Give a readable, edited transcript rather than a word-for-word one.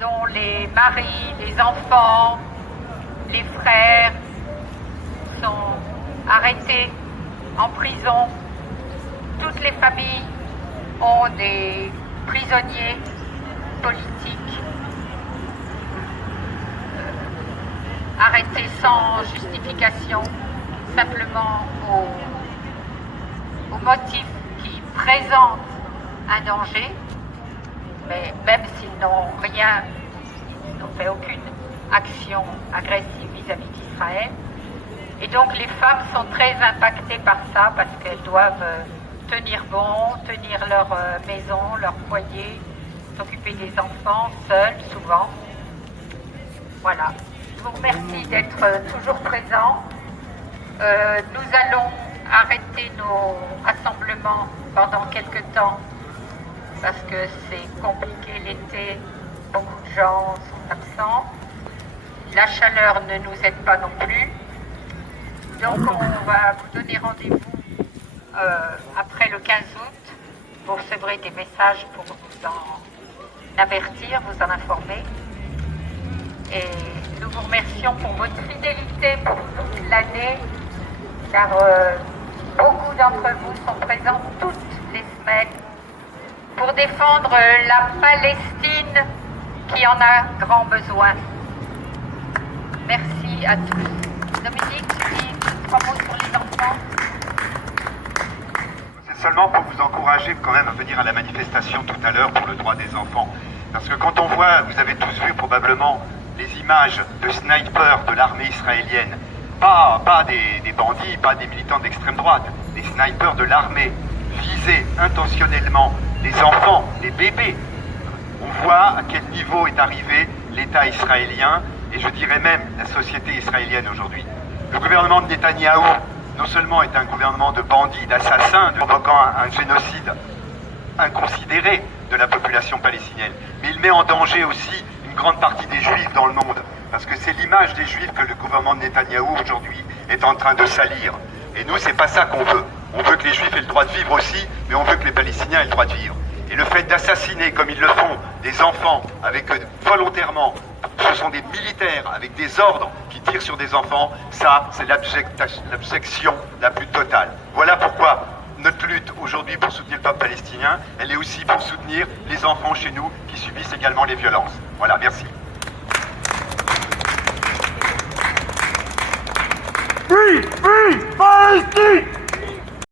dont les maris, les enfants, les frères sont arrêtés en prison. Toutes les familles ont des prisonniers politiques arrêtés sans justification, simplement au motif qui présente un danger, mais même s'ils n'ont rien, ils n'ont fait aucune action agressive vis-à-vis d'Israël. Et donc les femmes sont très impactées par ça parce qu'elles doivent tenir bon, tenir leur maison, leur foyer, s'occuper des enfants, seules souvent. Voilà. Je vous remercie d'être toujours présents. Nous allons arrêter nos rassemblements pendant quelques temps parce que c'est compliqué l'été, beaucoup de gens sont absents. La chaleur ne nous aide pas non plus. Donc on va vous donner rendez-vous après le 15 août pour sevrer des messages pour vous en avertir, vous en informer. Et nous vous remercions pour votre fidélité pour toute l'année, car beaucoup d'entre vous sont présents toutes les semaines pour défendre la Palestine qui en a grand besoin. Merci à tous. Dominique, tu dis 3 mots sur les enfants. C'est seulement pour vous encourager quand même à venir à la manifestation tout à l'heure pour le droit des enfants. Parce que quand on voit, vous avez tous vu probablement les images de snipers de l'armée israélienne, pas des bandits, pas des militants d'extrême droite, des snipers de l'armée visaient intentionnellement les enfants, les bébés. On voit à quel niveau est arrivé l'État israélien et je dirais même la société israélienne aujourd'hui. Le gouvernement de Netanyahou, non seulement est un gouvernement de bandits, d'assassins, provoquant un génocide inconsidéré de la population palestinienne, mais il met en danger aussi une grande partie des Juifs dans le monde, parce que c'est l'image des Juifs que le gouvernement de Netanyahou aujourd'hui est en train de salir. Et nous, c'est pas ça qu'on veut. On veut que les Juifs aient le droit de vivre aussi, mais on veut que les Palestiniens aient le droit de vivre. Et le fait d'assassiner, comme ils le font, des enfants avec volontairement, ce sont des militaires avec des ordres qui tirent sur des enfants, ça, c'est l'abjection la plus totale. Voilà pourquoi notre lutte aujourd'hui pour soutenir le peuple palestinien, elle est aussi pour soutenir les enfants chez nous qui subissent également les violences. Voilà, merci. Free Palestine!